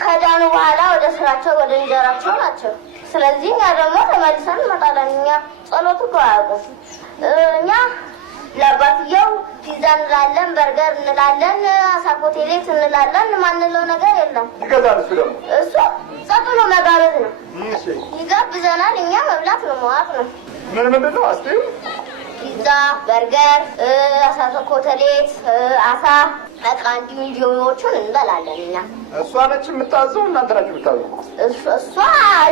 ከዳኑ በኋላ ወደ ስራቸው ወደ እንጀራቸው ናቸው። ስለዚህ እኛ ደግሞ ተመልሰን እንመጣለን። እኛ ጸሎቱ አያውቁም። እኛ ለአባትየው ፒዛ እንላለን፣ በርገር እንላለን፣ አሳኮቴሌት እንላለን። ማንለው ነገር የለም። ይገዛል። እሱ ደግሞ እሱ ጸጥ ብሎ መጋበዝ ነው። ይጋብዘናል። እኛ መብላት ነው፣ መዋጥ ነው። ምንድን ነው አስቴው? ፒዛ፣ በርገር፣ አሳኮቴሌት፣ አሳ በቃ እንዲዎቹን እንበላለን። እኛ እሷ ነች የምታዘው፣ እናንተ ናችሁ የምታዘው? እሷ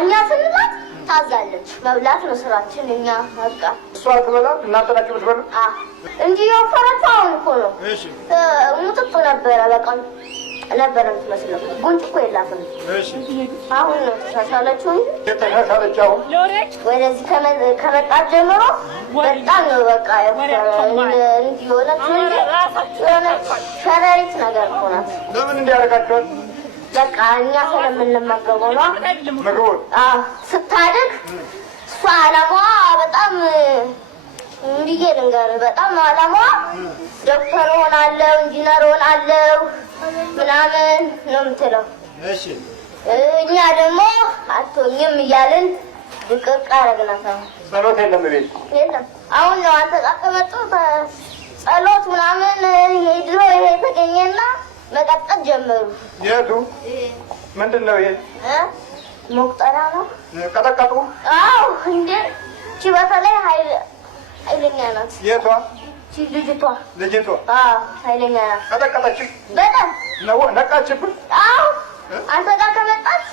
እኛ ስንላት ታዛለች። መብላት ነው ስራችን። እኛ በቃ እሷ ትበላት፣ እናንተ ናችሁ የምትበሉት? እንዲህ የወፈረችው አሁን እኮ ነው። ሙጥጥ ነበረ በቃ ነበረ የምትመስለው። ጉንጭ እኮ የላትም። አሁን ነው ተሻሻለችው እንጂ የተሻሻለች አሁን ወደዚህ ከመጣት ጀምሮ በጣም ነው በቃ እንዲህ ሆነች እንጂ የሆነች ሸረሪት ነገር እኮ ናት። ለምን እንዲያደርጋቸዋል? በቃ እኛ ስለምንመገበው ነው ምግቡን። ስታድግ እሷ አላማዋ በጣም እንዲህ ልንገርህ፣ በጣም ነው አላማዋ። ዶክተር ሆናለሁ፣ ኢንጂነር ሆናለሁ ምናምን ነው የምትለው። እኛ ደግሞ አትሆኝም እያልን ድቅቅ አደረግናት። ጸሎት የለም ቤት የለም። አሁን ነው አንተ ቃቀመጡ ጸሎት ምናምን ድሮ ይሄ ተገኘና መቀጠል ጀመሩ። የቱ ምንድን ነው ይሄ? መቁጠሪያ ነው። ቀጠቀጡ? አዎ እንዴ! እቺ በተለይ ኃይለኛ ናት። የቷ? እቺ ልጅቷ ኃይለኛ ናት። ቀጠቀጠችህ? በጣም ነው። ነቃችብህ? አዎ አንተ ጋር ከመጣች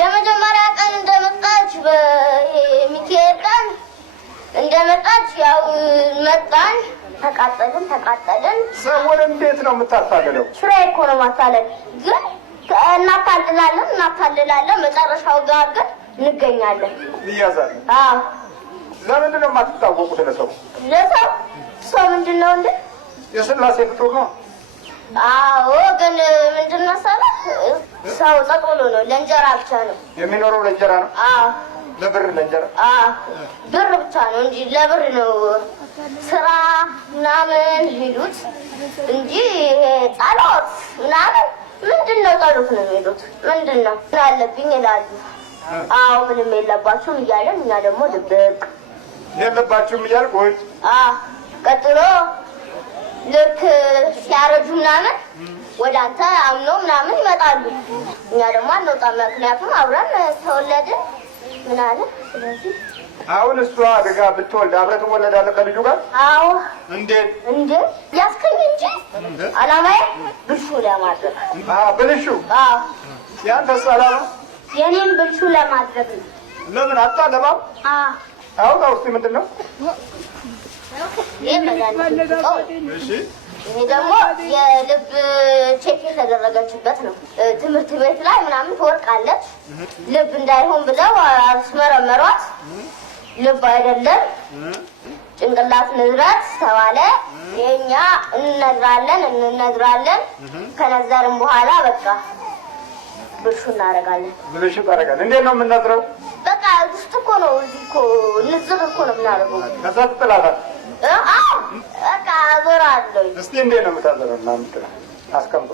የመጀመሪያ ቀን እንደመጣች በሚካኤል ቀን እንደመጣች ያው መጣን። ተቃጠልን። ሰውን እንዴት ነው የምታታልለው? ስራዬ እኮ ነው ማታለል። ግን እናታልላለን። መጨረሻው ጋር ግን እንገኛለን፣ እንያዛለን። ለምንድን ነው የማትታወቁት? ለሰው ምንድን ነው እንደ የስላሴ ፍጡር ነው። አዎ ግን ምንድን መሰለህ ሰው ጸጥ ብሎ ነው ለእንጀራ ብቻ ነው የሚኖረው። ለእንጀራ ነው? ለእንጀራ ብር ብቻ ነው እንጂ ለብር ነው ስራ ምናምን የሚሉት እንጂ ጸሎት ምናምን ምንድን ነው? ጸሎት ነው የሚሉት። ምንድን ነው አለብኝ ይላሉ። አዎ ምንም የለባችሁም እያለን እኛ ደግሞ ድብቅ የለባችሁም እያልኩ ቀጥሎ ልክ ሲያረጁ ምናምን ወደ አንተ አምኖ ምናምን ይመጣሉ። እኛ ደግሞ አንወጣም። ምክንያቱም አብረን ተወለድን ምናምን። ስለዚህ አሁን እሷ አድጋ ብትወልድ አብረህ ትወለዳለህ ከልጁ ጋር? አዎ። እንዴት ያስከኝ እንጂ አላማዬ ብልሹ ለማድረግ። ብልሹ? ያንተስ አላማ? የኔን ብልሹ ለማድረግ ነው። ለምን አታለማም? አሁን ውስጥ ምንድን ነው? ይሄ ደግሞ የልብ ቼክ የተደረገችበት ነው። ትምህርት ቤት ላይ ምናምን ትወርቃለች። ልብ እንዳይሆን ብለው አስመረመሯት። ልብ አይደለም ጭንቅላት ንዝረት ተባለ። የኛ እንነዝራለን። ከነዘርን በኋላ በቃ ብልሹ እናደርጋለን። ብልሹ ታደርጋለህ? እንዴት ነው የምንነዝረው? በቃ ውስጥ እኮ ነው። እዚህ እኮ ንዝር እኮ ነው የምናደርገው። ከዛ ትጥላታለህ? በቃ አዞራለሁ። እስቲ እንዴት ነው የምታዘረው? እና አስቀምጦ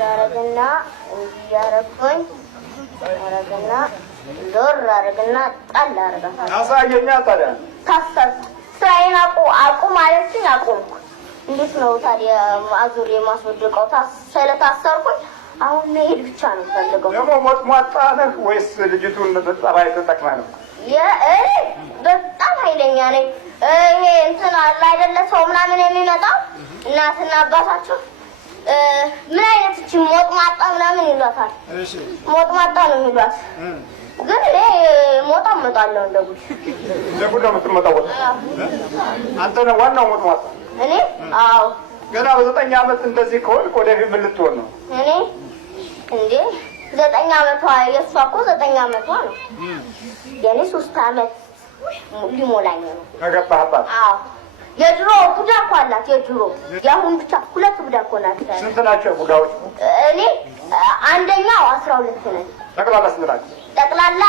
ያረግና እያረኩኝ ያረግና ዞር አረግና ጣል አረጋታለሁ። አሳየኛ። ታዲያ ስራዬን አቁም አለችኝ። አቁምኩ። እንዴት ነው ታዲያ አዙር የማስወድቀው? ስለታሰርኩኝ አሁን መሄድ ብቻ ነው ፈልገው። ደግሞ ሞጥሟጣ ነህ ወይስ ልጅቱን በጸባይ ተጠቅመህ ነው? በጣም ኃይለኛ ነኝ። ይሄ እንትን አለ አይደለ ሰው ምናምን የሚመጣው እናትና አባታቸው ምን አይነት እቺ ሞጥሟጣ ምናምን ይሏታል። ሞጥሟጣ ነው የሚሏት። ግን እኔ ሞጣ እመጣለሁ እንደ ጉድ ነው የምትመጣው። አንተ ነህ ዋናው ሞጥሟጣ? እኔ? አዎ። ገና በ9 ዓመት እንደዚህ ከሆንክ ወደፊት ምን ልትሆን ነው? እኔ እንዴ 9 ዓመቷ የእሷ እኮ 9 ዓመቷ ነው። የኔ 3 ዓመት ሊሞላኝ ነው። ከገባህባት? አዎ። የድሮ ቡዳ እኮ አላት። የአሁን ብቻ 2 ቡዳ እኮ ናት። ስንት ናቸው ቡዳዎች? እኔ አንደኛው 12 ነኝ። ጠቅላላ ስንት ናቸው? ጠቅላላ